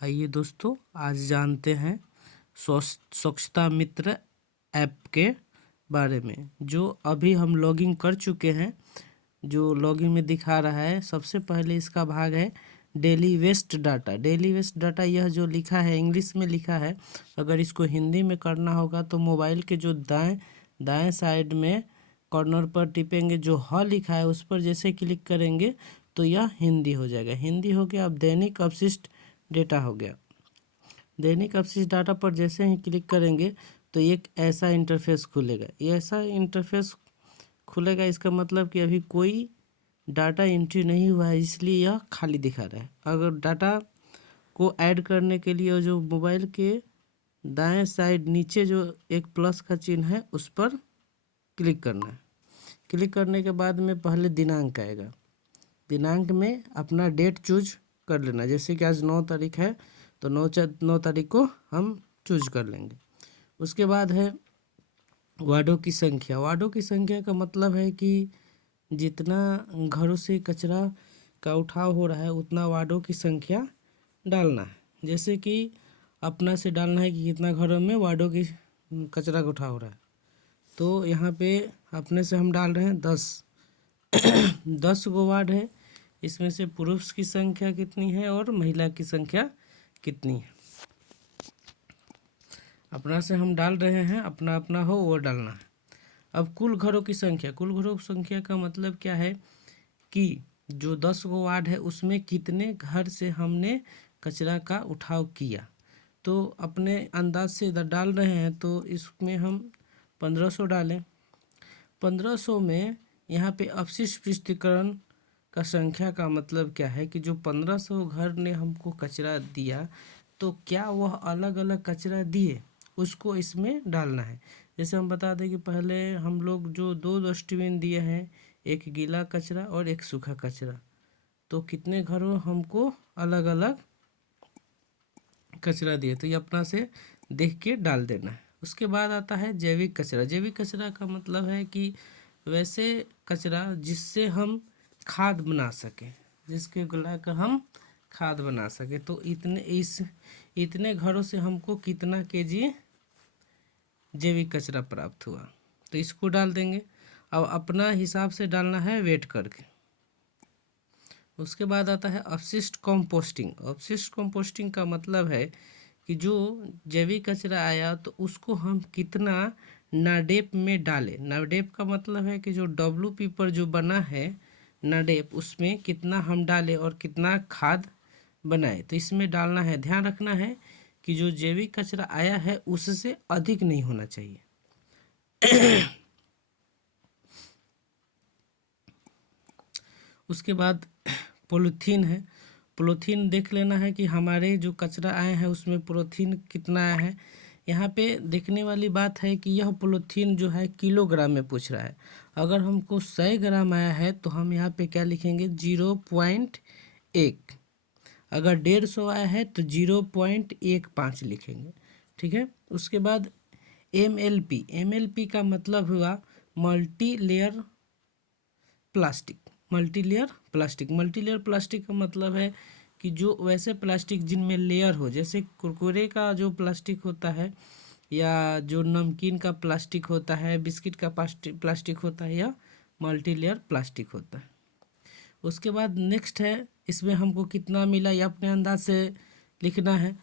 आइए दोस्तों, आज जानते हैं स्वच्छता मित्र ऐप के बारे में, जो अभी हम लॉगिन कर चुके हैं। जो लॉगिन में दिखा रहा है, सबसे पहले इसका भाग है daily waste data. Daily waste data यह जो लिखा है, इंग्लिश में लिखा है। अगर इसको हिंदी में करना होगा तो मोबाइल के जो दाएं साइड में कॉर्नर पर टिपेंगे, जो ह लिखा है उस पर जैसे क्लिक करेंगे तो यह हिंदी हो जाएगा। हिंदी हो गया। अब दैनिक अपशिष्ट डेटा हो गया। दैनिक अपशिष्ट डाटा पर जैसे ही क्लिक करेंगे तो एक ऐसा इंटरफेस खुलेगा। ये ऐसा इंटरफेस खुलेगा, इसका मतलब कि अभी कोई डाटा एंट्री नहीं हुआ है, इसलिए यह खाली दिखा रहा है। अगर डाटा को ऐड करने के लिए जो मोबाइल के दाएं साइड नीचे जो एक प्लस का चिन्ह है उस पर क्लिक करना है। क्लिक करने के बाद में पहले दिनांक आएगा। दिनांक में अपना डेट चूज कर लेना। जैसे कि आज 9 तारीख है तो 9 तारीख को हम चूज कर लेंगे। उसके बाद है वार्डों की संख्या। वार्डों की संख्या का मतलब है कि जितना घरों से कचरा का उठाव हो रहा है उतना वार्डों की संख्या डालना है। जैसे कि अपना से डालना है कि कितना घरों में वार्डों की कचरा का उठाव हो रहा है, तो यहाँ पे अपने से हम डाल रहे हैं 10। 10 गो वार्ड है। इसमें से पुरुष की संख्या कितनी है और महिला की संख्या कितनी है, अपना से हम डाल रहे हैं। अपना अपना हो वो डालना है। अब कुल घरों की संख्या। कुल घरों की संख्या का मतलब क्या है कि जो 10 गो वार्ड है उसमें कितने घर से हमने कचरा का उठाव किया, तो अपने अंदाज से इधर डाल रहे हैं। तो इसमें हम 1500 डालें। 1500 में यहाँ पे अपशिष्ट पृष्ठीकरण का संख्या का मतलब क्या है कि जो 1500 घर ने हमको कचरा दिया, तो क्या वह अलग अलग कचरा दिए, उसको इसमें डालना है। जैसे हम बता दें कि पहले हम लोग जो 2 डस्टबिन दिए हैं, एक गीला कचरा और एक सूखा कचरा, तो कितने घरों हमको अलग अलग कचरा दिए, तो ये अपना से देख के डाल देना है। उसके बाद आता है जैविक कचरा। जैविक कचरा का मतलब है कि वैसे कचरा जिससे हम खाद बना सकें, जिसके गलाकर हम खाद बना सकें। तो इतने घरों से हमको कितना केजी जैविक कचरा प्राप्त हुआ, तो इसको डाल देंगे। अब अपना हिसाब से डालना है वेट करके। उसके बाद आता है अपशिष्ट कंपोस्टिंग। अपशिष्ट कंपोस्टिंग का मतलब है कि जो जैविक कचरा आया तो उसको हम कितना नाडेप में डालें। नाडेप का मतलब है कि जो WP पर जो बना है नाडेप, उसमें कितना हम डालें और कितना खाद बनाए, तो इसमें डालना है। ध्यान रखना है कि जो जैविक कचरा आया है उससे अधिक नहीं होना चाहिए। उसके बाद पॉलीथीन है। पॉलीथीन देख लेना है कि हमारे जो कचरा आए हैं उसमें पॉलीथीन कितना आया है। यहाँ पे देखने वाली बात है कि यह पॉलीथीन जो है किलोग्राम में पूछ रहा है। अगर हमको 100 ग्राम आया है तो हम यहाँ पे क्या लिखेंगे, 0.1। अगर 150 आया है तो 0.15 लिखेंगे। ठीक है। उसके बाद MLP का मतलब हुआ multi layer plastic. Multi layer plastic का मतलब है कि जो वैसे प्लास्टिक जिनमें लेयर हो, जैसे कुरकुरे का जो प्लास्टिक होता है या जो नमकीन का प्लास्टिक होता है, बिस्किट का प्लास्टिक होता है, या मल्टी लेयर प्लास्टिक होता है। उसके बाद नेक्स्ट है, इसमें हमको कितना मिला ये अपने अंदाज से लिखना है।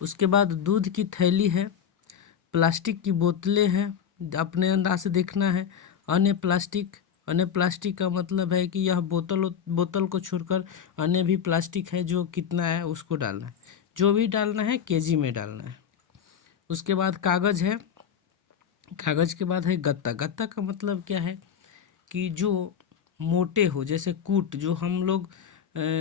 उसके बाद दूध की थैली है, प्लास्टिक की बोतलें हैं, अपने अंदाज से देखना है। अन्य प्लास्टिक का मतलब है कि यह बोतल को छोड़कर अन्य भी प्लास्टिक है, जो कितना है उसको डालना है। जो भी डालना है केजी में डालना है। उसके बाद कागज़ है। कागज़ के बाद है गत्ता। गत्ता का मतलब क्या है कि जो मोटे हो, जैसे कूट जो हम लोग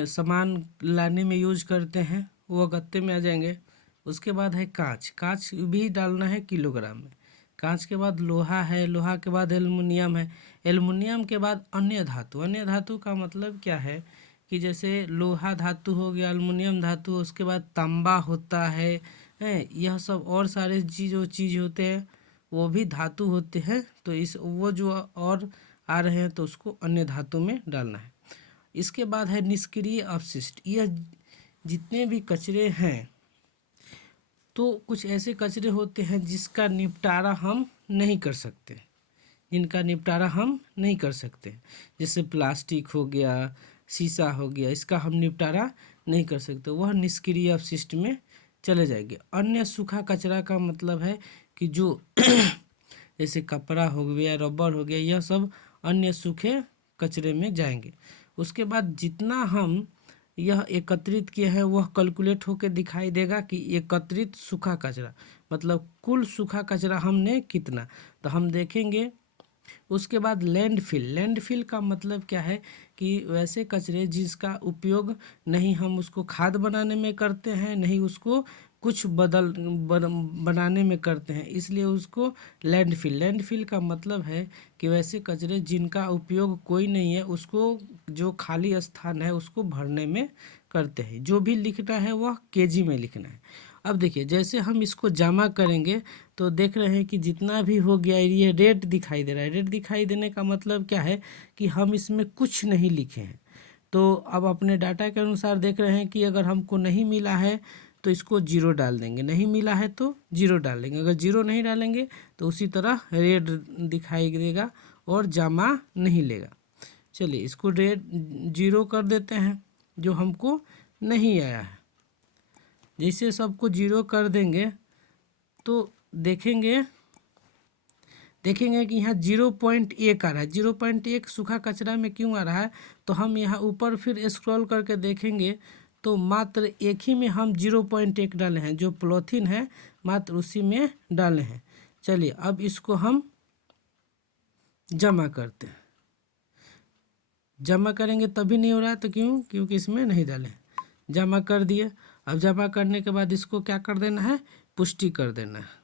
सामान लाने में यूज करते हैं, वो गत्ते में आ जाएंगे। उसके बाद है कांच। कांच भी डालना है किलोग्राम में। कांच के बाद लोहा है। लोहा के बाद एल्युमिनियम है। एल्युमिनियम के बाद अन्य धातु। अन्य धातु का मतलब क्या है कि जैसे लोहा धातु हो गया, एल्युमिनियम धातु, उसके बाद तांबा होता है, यह सब और सारे चीज़ होते हैं वो भी धातु होते हैं। तो इस वो जो और आ रहे हैं तो उसको अन्य धातु में डालना है। इसके बाद है निष्क्रिय अपशिष्ट। जितने भी कचरे हैं तो कुछ ऐसे कचरे होते हैं जिसका निपटारा हम नहीं कर सकते, जिनका निपटारा हम नहीं कर सकते, जैसे प्लास्टिक हो गया, शीशा हो गया, इसका हम निपटारा नहीं कर सकते, वह निष्क्रिय अपशिष्ट में चले जाएंगे। अन्य सूखा कचरा का मतलब है कि जो जैसे कपड़ा हो गया, रबर हो गया, यह सब अन्य सूखे कचरे में जाएंगे। उसके बाद जितना हम यह एकत्रित किए हैं वह कैलकुलेट होकर दिखाई देगा कि एकत्रित सूखा कचरा मतलब कुल सूखा कचरा हमने कितना, तो हम देखेंगे। उसके बाद लैंडफिल, लैंडफिल का मतलब क्या है कि वैसे कचरे जिसका उपयोग नहीं हम उसको खाद बनाने में करते हैं, नहीं उसको कुछ बनाने में करते हैं, इसलिए उसको लैंडफिल। लैंडफिल का मतलब है कि वैसे कचरे जिनका उपयोग कोई नहीं है उसको, जो खाली स्थान है उसको भरने में करते हैं। जो भी लिखना है वह केजी में लिखना है। अब देखिए जैसे हम इसको जमा करेंगे तो देख रहे हैं कि जितना भी हो गया ये रेट दिखाई दे रहा है। रेट दिखाई देने का मतलब क्या है कि हम इसमें कुछ नहीं लिखे हैं। तो अब अपने डाटा के अनुसार देख रहे हैं कि अगर हमको नहीं मिला है तो इसको 0 डाल देंगे, नहीं मिला है तो 0 डाल देंगे। अगर 0 नहीं डालेंगे तो उसी तरह रेट दिखाई देगा और जमा नहीं लेगा। चलिए इसको रेट 0 कर देते हैं जो हमको नहीं आया है। जैसे सबको 0 कर देंगे तो देखेंगे कि यहाँ 0.1 आ रहा है। 0.1 सूखा कचरा में क्यों आ रहा है, तो हम यहाँ ऊपर फिर स्क्रॉल करके देखेंगे तो मात्र एक ही में हम 0.1 डाले हैं, जो पॉलीथीन है मात्र उसी में डाले हैं। चलिए अब इसको हम जमा करते हैं। जमा करेंगे तभी नहीं हो रहा है, तो क्योंकि इसमें नहीं डाले। जमा कर दिए। अब जमा करने के बाद इसको क्या कर देना है, पुष्टि कर देना है।